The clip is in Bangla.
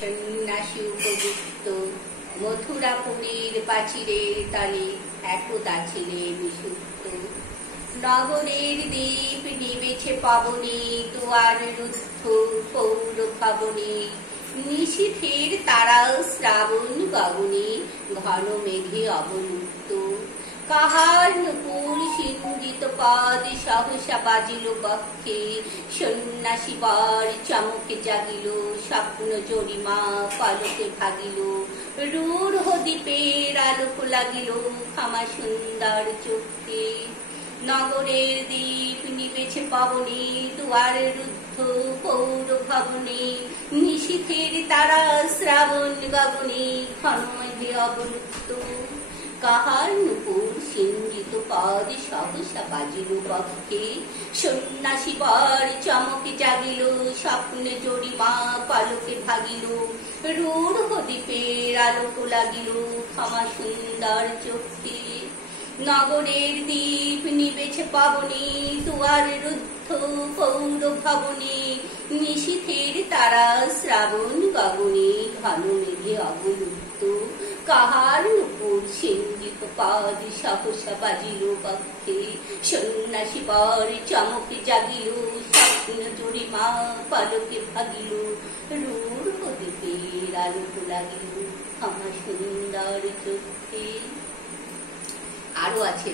সন্ন্যাসী উপযুক্ত মথুরাপুরীর প্রাচীরের তলে একদা ছিলেন সুপ্ত। নগরের দ্বীপ নিবেছে পবনে, দুয়ার রুদ্ধ পৌর ভবনে, নিশীথের তারা শ্রাবণ গগনে, ঘন মেঘে অবলুপ্ত। কাহার নূপুর সিঞ্জিত পদ সহসা বাজিল বক্ষে, সন্ন্যাসী বর চমকে জাগিল, স্বপ্ন জরিমা পলকে ভাগিল। রূঢ় দ্বীপের আলোক লাগিল ক্ষমা সুন্দর চোখে। নগরের দ্বীপ নিবেছে পবনে, দুয়ার রুদ্ধ পৌর ভবনে, নিশীথের তারা শ্রাবণ গগনে, ঘন মেঘে অবলুপ্ত। কাহার নূপুর সিঞ্জিত পদ সহসা বাজিল বক্ষে, সন্ন্যাসী বর চমকে জাগিল, স্বপ্নে জরিমা পলকে ভাগিল। রূঢ় দ্বীপের আলোক লাগিল ক্ষমা সুন্দর চোখে। নগরের দ্বীপ নিবেছে পবনে, দুয়ার রুদ্ধ পৌর ভবনে, নিশীথের তারা শ্রাবণ গগনে, ঘন মেঘে অবলুপ্ত। কাহার নূপুর সিঞ্জিত পদ সহসা বাজিল বক্ষে, সন্ন্যাসী বর চমকে জাগিল, স্বপ্ন জরিমা পলকে ভাগিল। রূঢ় দ্বীপের আলোক লাগিল ক্ষমা সুন্দর চোখে। আরো আছে।